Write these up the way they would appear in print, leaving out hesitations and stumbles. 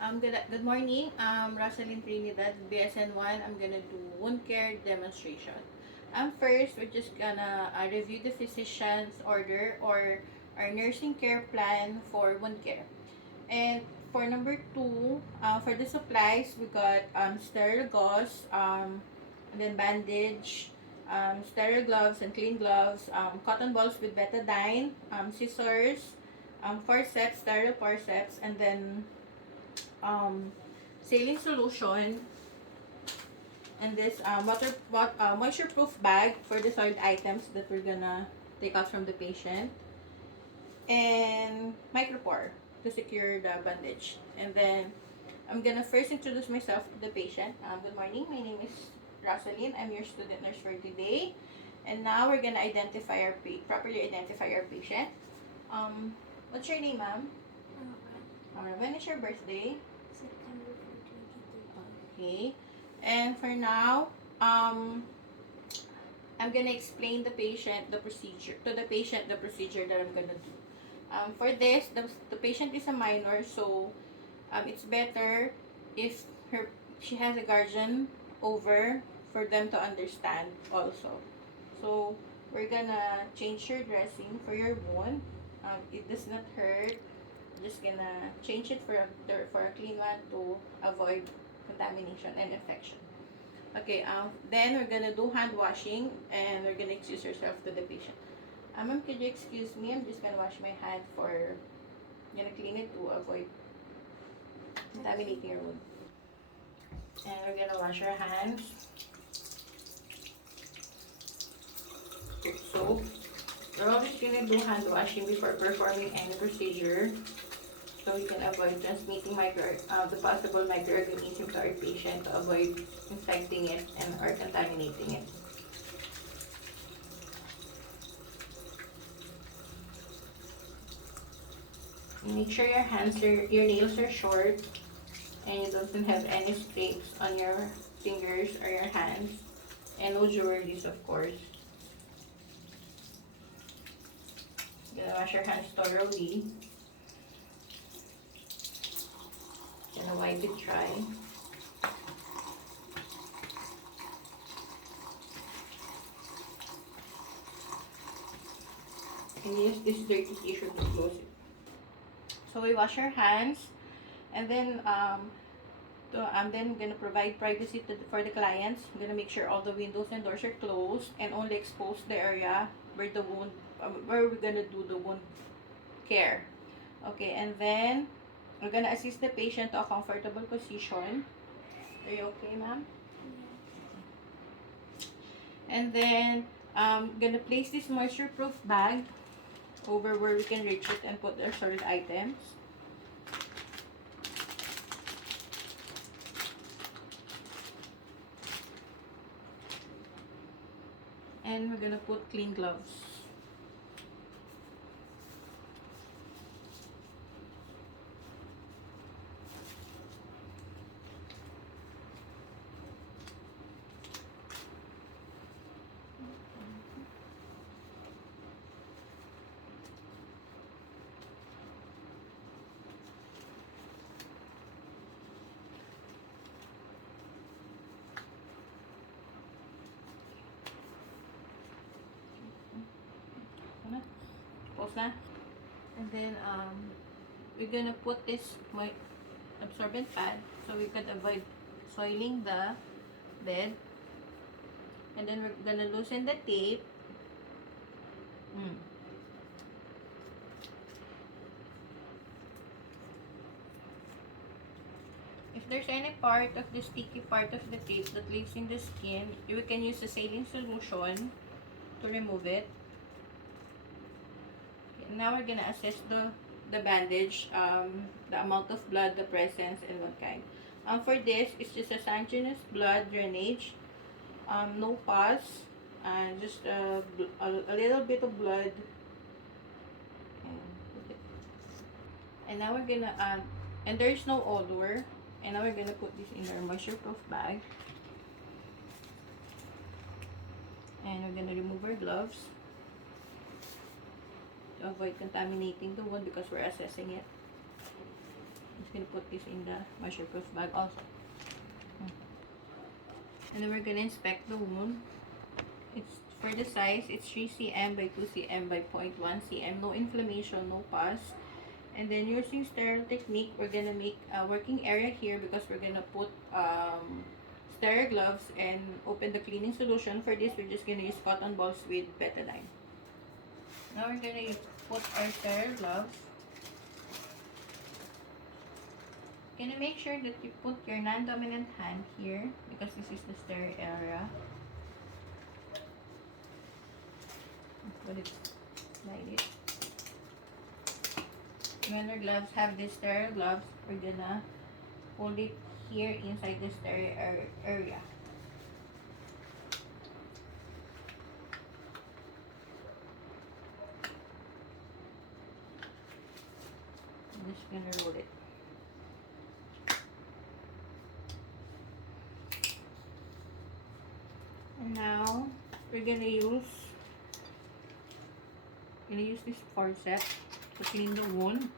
Good morning. Rosalyn, Trinidad, BSN1. I'm gonna do wound care demonstration. First, we're just gonna review the physician's order or our nursing care plan for wound care. And for number two, for the supplies, we got sterile gauze, and then bandage, sterile gloves and clean gloves, cotton balls with betadine, scissors, forceps, sterile forceps, and then um, saline solution, and this moisture proof bag for the soiled items that we're gonna take out from the patient, and micropore to secure the bandage. And then I'm gonna first introduce myself to the patient. Good morning, my name is Rosalyn. I'm your student nurse for today. And now we're gonna properly identify our patient. What's your name, ma'am? When is your birthday? September 4, 2022. Okay. And for now, I'm gonna explain the patient the procedure that I'm gonna do. For this, the patient is a minor, so it's better if she has a guardian over for them to understand also. So we're gonna change your dressing for your wound. It does not hurt. Just gonna change it for a clean one to avoid contamination and infection. Okay, then we're gonna do hand washing and we're gonna excuse yourself to the patient. Ma'am, could you excuse me? I'm just gonna wash my hand gonna clean it to avoid contaminating your wound. And we're gonna wash our hands with soap. We're always gonna do hand washing before performing any procedure, so we can avoid transmitting the possible microorganisms to our patient, to avoid infecting it or contaminating it. Make sure your nails are short and you don't have any scrapes on your fingers or your hands, and no jewelries, of course. Gonna wash your hands thoroughly. Gonna wipe it dry. And use this dirty tissue to close it. So we wash our hands, and then then I'm gonna provide privacy for the clients. I'm gonna make sure all the windows and doors are closed and only expose the area where we're gonna do the wound care. Okay, and then we're gonna assist the patient to a comfortable position. Are you okay, ma'am? And then gonna place this moisture proof bag over where we can reach it and put our soiled items. And we're gonna put clean gloves. Pause na. And then we're gonna put this absorbent pad so we could avoid soiling the bed. And then we're gonna loosen the tape. If there's any part of the sticky part of the tape that lives in the skin, you can use a saline solution to remove it. Okay, now we're gonna assess the bandage, the amount of blood, the presence, and what kind. For this, it's just a sanguineous blood drainage, no pus, just a little bit of blood. And now we're gonna and there's no odor. And now we're gonna put this in our moisture proof bag. And we're gonna remove our gloves to avoid contaminating the wound because we're assessing it. just gonna put this in the measure-proof bag also. And then we're gonna inspect the wound. It's for the size, it's 3 cm by 2 cm by 0.1 cm. No inflammation, no pus. And then using sterile technique, we're gonna make a working area here because we're gonna put sterile gloves and open the cleaning solution. For this, we're just gonna use cotton balls with betadine. Now we're gonna put our sterile gloves. Gonna make sure that you put your non-dominant hand here because this is the sterile area. Put it like this. When our gloves have this sterile gloves, we're gonna hold it here inside the sterile area. I'm just gonna roll it. And now we're gonna use this forceps to clean the wound.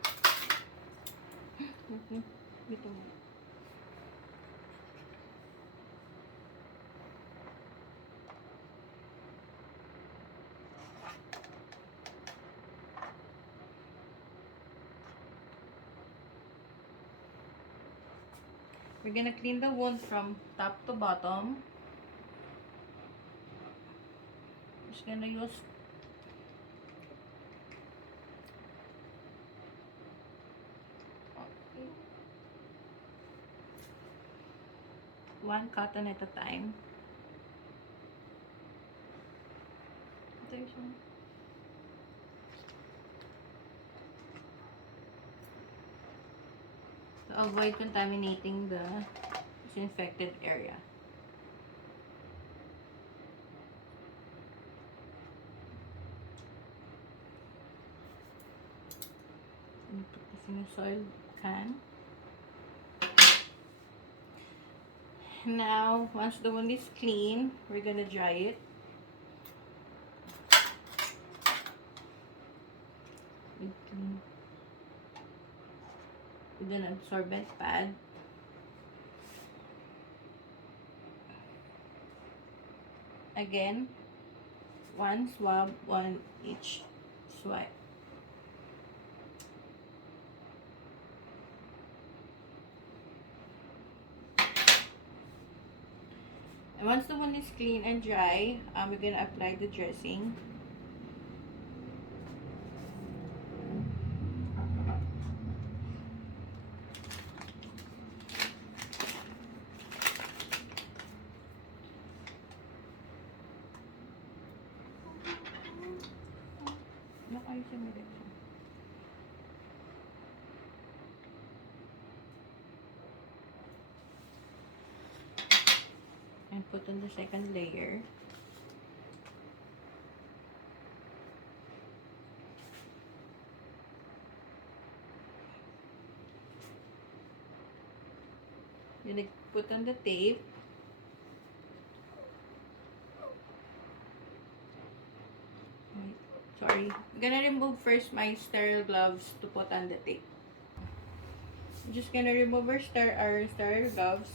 We're gonna clean the wound from top to bottom. Just gonna use one cotton at a time. To avoid contaminating the disinfected area. Put this in a soiled can. Now, once the wound is clean, we're gonna dry it. With an absorbent pad. Again, one swab, one each swipe. And once the wound is clean and dry, we're gonna apply the dressing. And put on the second layer. Then put on the tape. Sorry. I'm gonna remove first my sterile gloves to put on the tape. I'm just gonna remove our sterile gloves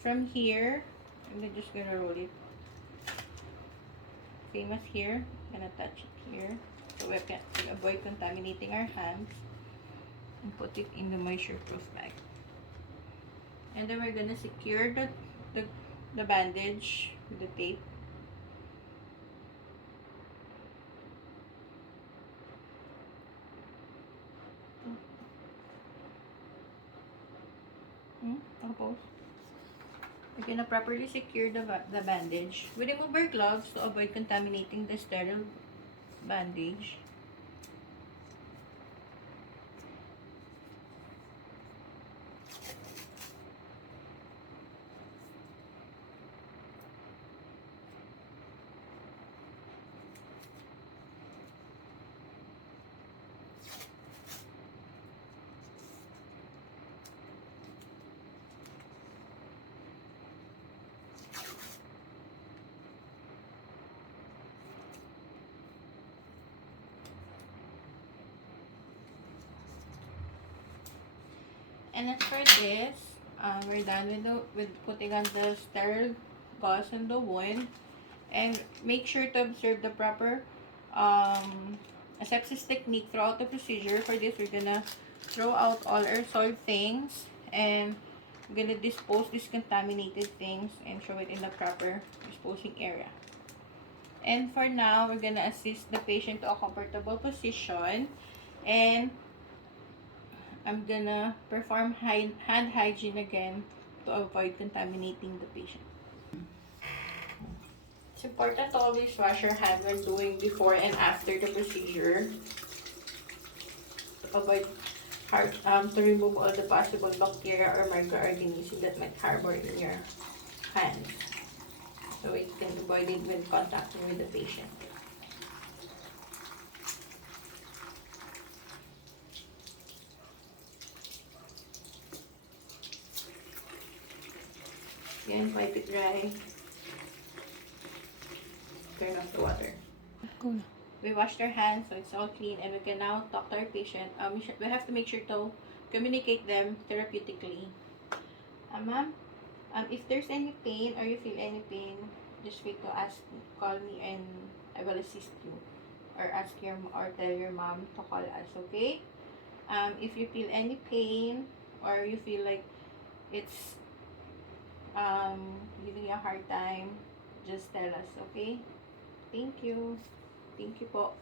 from here. And we're just gonna roll it. Same as here. I'm gonna touch it here so we can avoid contaminating our hands. And put it in the moisture-proof bag. And then we're gonna secure the bandage with the tape. We're gonna properly secure the bandage. We remove our gloves to avoid contaminating the sterile bandage. And as for this, we're done with putting on the sterile gauze on the wound. And make sure to observe the proper asepsis technique throughout the procedure. For this, we're gonna throw out all our soiled things, and we're gonna dispose these contaminated things and throw it in the proper disposing area. And for now, we're gonna assist the patient to a comfortable position, and I'm gonna perform hand hygiene again to avoid contaminating the patient. It's important to always wash your hand when doing before and after the procedure to avoid to remove all the possible bacteria or microorganisms that might harbor in your hands, so you can avoid it when contacting with the patient. Again, wipe it dry. Turn off the water. Go na. We washed our hands, so it's all clean, and we can now talk to our patient. We have to make sure to communicate them therapeutically. Ma'am, if there's any pain or you feel any pain, just wait to call me, and I will assist you. Or tell your mom to call us, okay? If you feel any pain or you feel like it's giving you a hard time, just tell us, okay? Thank you. Thank you po.